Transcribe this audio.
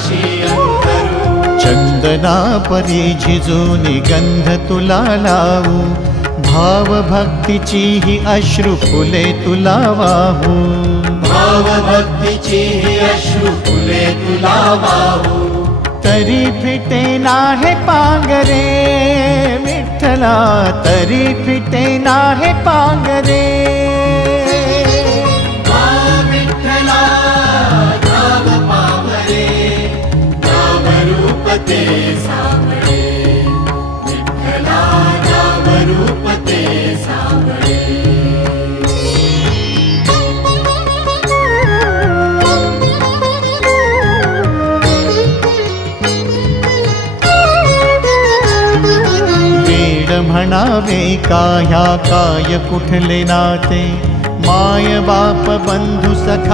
पाशी अंतरू। चंदना परी झिजूनी गंध तुला लावू, भाव भक्तीची ही अश्रु फुले तुला वाहू। भाव भक्तीची ही अश्रु फुले तुला वाहू। तरी फिटे नाहे पांगरे विठ्ठला, तरी फिटे नाहे पांगरे। विठ्ठला नाम पावरे, नाम रूप ते सावळे। विठ्ठला नाम रूप ते सावळे। म्हणावे का ह्या काय कुठले नाते, माय बाप बंधू सखा